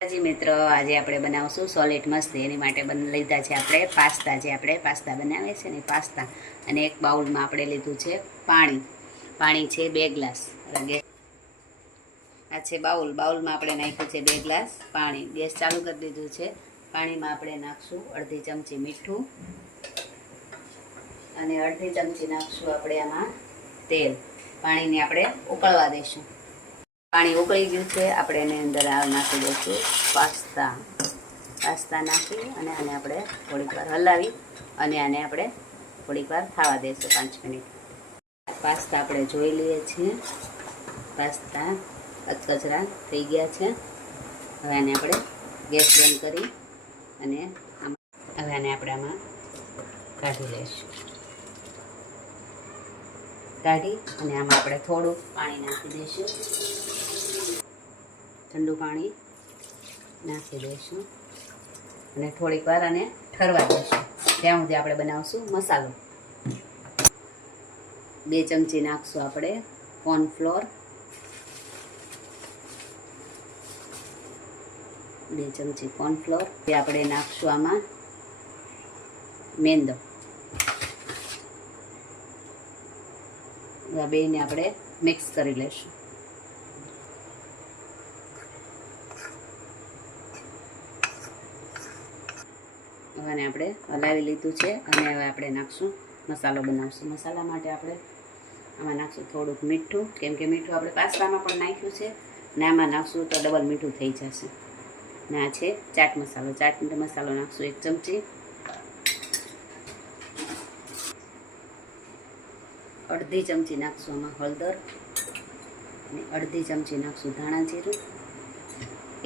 જી મિત્રો, આજે આપણે બનાવશું સોલિડ મસ્તી. એની માટે લીધા છે આપણે પાસ્તા. જે આપણે પાસ્તા બનાવીએ છીએ ને પાસ્તા. અને એક બાઉલમાં આપણે લીધું છે પાણી છે 2 ગ્લાસ. આ છે બાઉલમાં આપણે નાખ્યું છે 2 ગ્લાસ પાણી. ગેસ ચાલુ કરી દીધું છે. પાણીમાં આપણે નાખશું અડધી ચમચી મીઠું અને અડધી ચમચી નાખશું આપણે આમાં તેલ. પાણીને આપણે ઉકળવા દઈશું. પાણી ઉકળી ગયું છે. આપણે એની અંદર નાખી દઈશું પાસ્તા નાખી અને આને આપણે થોડીક વાર હલાવી અને આને આપણે થોડીક વાર થવા દઈશું 5 મિનિટ. પાસ્તા આપણે જોઈ લઈએ છીએ. પાસ્તા કચરા થઈ ગયા છે. હવે આને આપણે ગેસ બંધ કરી અને હવે આને આપણે આમાં કાઢી લઈશું. કાઢી અને આમાં આપણે થોડું પાણી નાખી દઈશું. ઠંડુ પાણી નાખી દઈશું અને થોડીક વાર આને ઠરવા દઈશું. ત્યાં સુધી આપણે બનાવશું મસાલો. 2 ચમચી નાખશું આપણે કોર્નફ્લોર. 2 ચમચી કોર્નફ્લોર. આપણે નાખશું આમાં મેંદો. આ બેને આપણે મિક્સ કરી લઈશું. હવે આપણે હલાવી લીધું છે અને હવે આપણે નાખશું મસાલો બનાવશું. મસાલા માટે આપણે આમાં નાખશું થોડુંક મીઠું, કેમ કે મીઠું આપણે પાસ્તામાં પણ નાખ્યું છે ને આમાં નાખશું તો ડબલ મીઠું થઈ જશે. ને આ છે ચાટ મસાલો. ચાટ મસાલો નાખશું 1 ચમચી. અડધી ચમચી નાખશું આમાં હળદર અને અડધી ચમચી નાખશું ધાણા જીરું.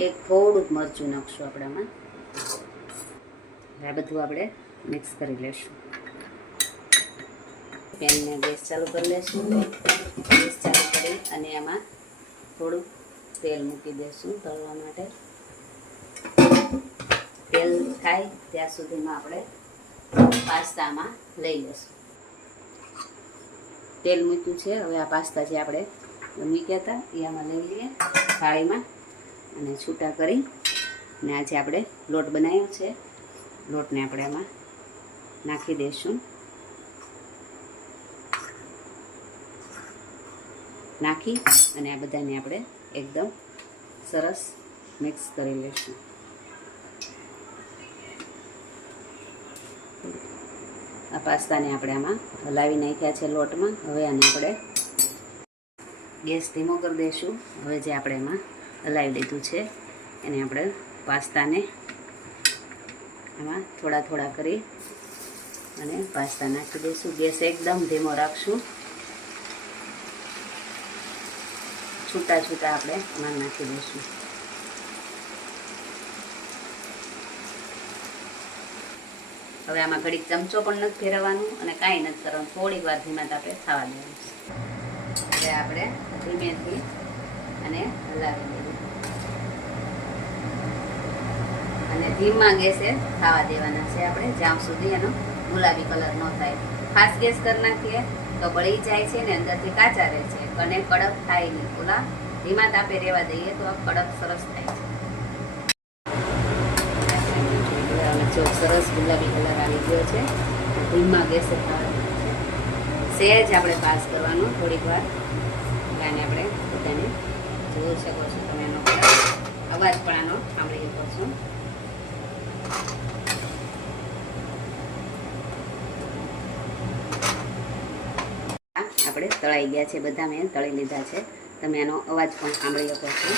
એક થોડુંક મરચું નાખશું આપણે આમાં. આ બધું આપણે મિક્સ કરી લઈશું. પેનને ગેસ ચાલુ કરી લઈશું. ગેસ ચાલુ કરી અને આમાં થોડું તેલ મૂકી દઈશું તળવા માટે. તેલ થાય ત્યાં સુધીમાં આપણે પાસ્તામાં લઈ લઈશું. તેલ મૂક્યું છે. હવે આ પાસ્તા જે આપણે મૂક્યા હતા એ આમાં લઈ લઈએ થાળીમાં અને છૂટા કરી અને આજે આપણે લોટ બનાવ્યો છે. લોટને આપણે આમાં નાખી દઈશું. નાખી અને આ બધાને આપણે એકદમ સરસ મિક્સ કરી લઈશું. આ પાસ્તાને આપણે આમાં હલાવી નાખ્યા છે લોટમાં. હવે આને આપણે ગેસ ધીમો કરી દઈશું. હવે જે આપણે એમાં હલાવી લીધું છે એને આપણે પાસ્તાને એમાં થોડા કરી અને પાસ્તા નાખી દઈશું. ગેસ એકદમ ધીમો રાખશું. છૂટા આપણે એમાં નાખી દઈશું. હવે આમાં ઘડીક ચમચો પણ નથી ફેરવવાનું અને કાંઈ નથી કરવાનું. થોડીક વાર ધીમા આપણે થવા દેવાનું છે. હવે આપણે ધીમેથી અને હલાવી દઈએ અને ધીમા ગેસે ખાવા દેવાના છે આપણે જ્યાં સુધી એનો ગુલાબી કલર ન થાય. ફાસ્ટ ગેસ કરી નાખીએ તો બળી જાય છે ને અંદરથી કાચા રહે છે અને કડક થાય નહીં. ઓલા ધીમા તાપે રહેવા દઈએ તો કડક સરસ થાય છે. જો સરસ ગુલાબી કલર આવી ગયો છે. ધીમા ગેસે ખાવાનું છે. સહેજ આપણે પાસ કરવાનું થોડીક વાર. આને આપણે બધાને જોઈ શકો છો તમે. એનો અવાજ પણ આનો સાંભળી શકો છો. આપણે તળાઈ ગયા છે બધા. મેં તળી લીધા છે. તમે એનો અવાજ પણ સાંભળી શકો છો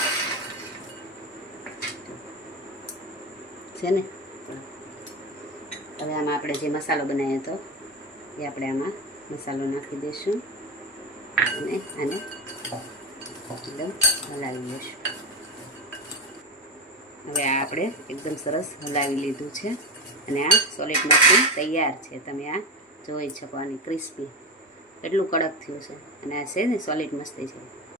છે ને. હવે આમાં આપણે જે મસાલો બનાવ્યો હતો એ આપણે આમાં મસાલો નાખી દઈશું અને આને એકદમ હલાવી લઈશું. હવે આ આપણે એકદમ સરસ હલાવી લીધું છે અને આ સોલિડ મસ્તી તૈયાર છે. તમે આ જોઈ શકો. આની ક્રિસ્પી કેટલું કડક થયું છે અને આ છે ને સોલિડ મસ્તી છે.